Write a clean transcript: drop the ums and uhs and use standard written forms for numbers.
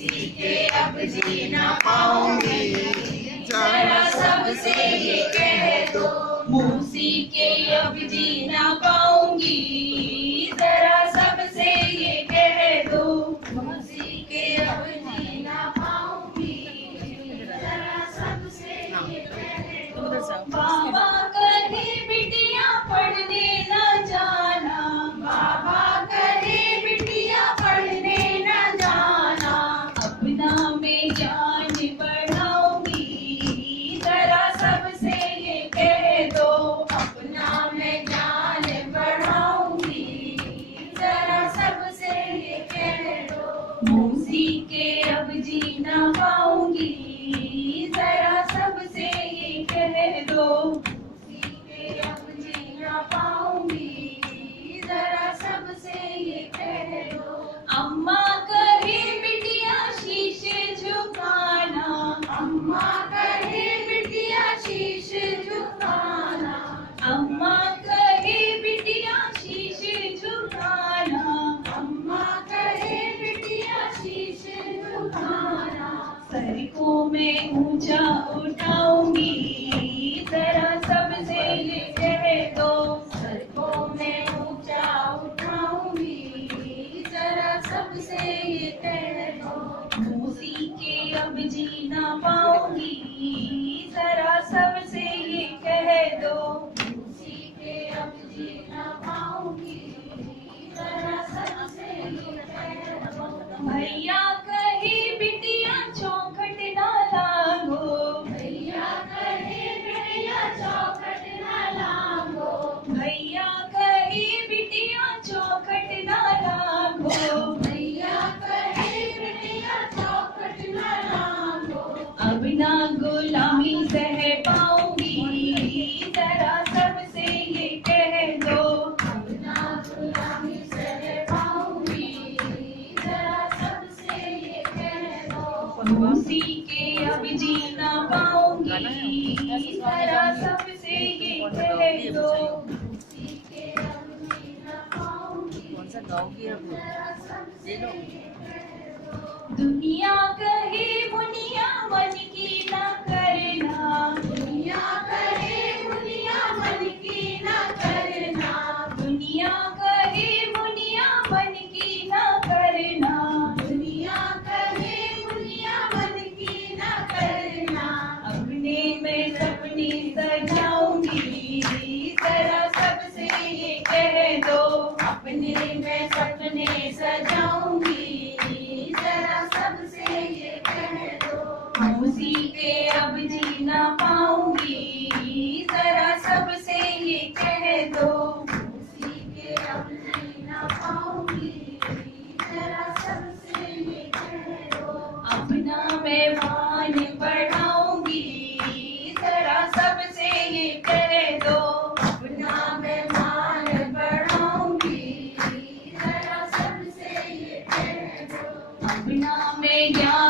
मौसी के अब जी ना पाऊंगी, जरा सबसे ये कह दो। मौसी के अब जी ना पाऊंगी, जरा सबसे ये कह दो। मौसी के अब जी ना पाऊंगी, जरा सबसे ये कह दो। बाबा कहे बिटिया पढ़ने न जाना, बाबा कहे बिटिया पढ़ने न जाना। अपना मैं ज्ञान बढ़ाऊंगी, जरा सबसे ये कह दो। अपना मैं ज्ञान बढ़ाऊंगी, जरा सबसे ये कह दो। मौसी के अब जी ना पाऊंगी, जरा सबसे ये कह दो। मौसी के अब जी ना पाऊंगी, जरा सबसे ये कह दो। अम्मा कहे बिटिया शीश झुकाना, अम्मा कहे बिटिया शीश झुकाना। अम्मा कहे बिटिया शीश झुकाना, अम्मा कहे बिटिया शीश झुकाना। सर को मैं ऊंचा उठाऊंगी, जरा सबसे ये कह दो। सर को मैं ऊंचा उठाऊंगी, जरा सबसे ये कह दो। मौसी के अब जी ना पाऊंगी, जरा सबसे ये कह दो। मौसी के अब जी ना पाऊंगी, जरा सबसे ये कह दो। भैया कहे बिटिया चौखट ना लागो, भैया कहे बिटिया चौखट ना लागो। भैया कहे बिटिया चौखट ना लागो, भैया कहे बिटिया चौखट ना लागो। अब ना गुलामी सह पाऊंगी, जरा सबसे ये कह दो। अब ना गुलामी सह पाऊंगी, जरा सबसे ये कह दो। मौसी के अब जी ना पाऊंगी, जरा सबसे ये कह दो। मौसी के अब जी ना पाऊंगी, कौन सा गाँव की है वो? जरा सबसे ये लो। ये कह दो। दुनिया कहे मुनिया मन की ना करना, दुनिया कहे मुनिया मन की ना करना। दुनिया कहे मुनिया मन की ना करना, दुनिया कहे मुनिया मन की ना करना। अपने मैं सपने सजाऊंगी, जरा सबसे ये कह दो। अपने मैं सपने सजाऊंगी, जरा सबसे ये कह दो। मौसी के अब जी ना पाऊंगी, जरा सबसे ये कह दो। मौसी के अब जी ना पाऊंगी, जरा सबसे ये कह दो। अपना मैं मान बढ़ाऊंगी, जरा सबसे ये कह दो। अपना मैं मान बढ़ाऊंगी, जरा सबसे ये कह दो। अपना मैं ज्ञान